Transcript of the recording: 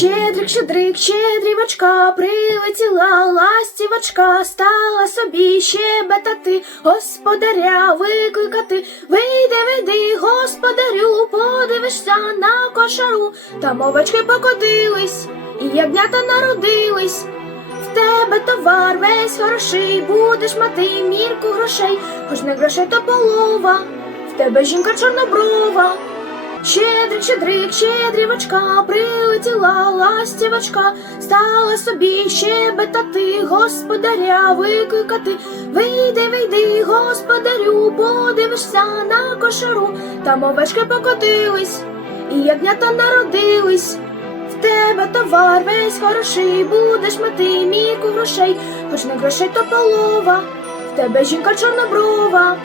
щедрик, щедрик, щедрівочка, прилетіла ластівочка, стала собі щебетати, господаря викликати. Вийди, вийди, господарю, подивишся на кошару. Там овечки покотились, і ягнята народились. В тебе товар весь хороший, будеш мати мірку грошей, хоч не грошей, то полова. В тебе жінка чорноброва. Щедрик, щедрик, щедрівочка, прилетіла ластівочка, стала собі щебетати, господаря викликати. Вийди, вийди, господарю, подивишся на кошару, там овечки покотились, і ягнята народились. В тебе товар весь хороший, будеш мати мірку грошей, хоч не грошей, то полова. В тебе жінка чорноброва.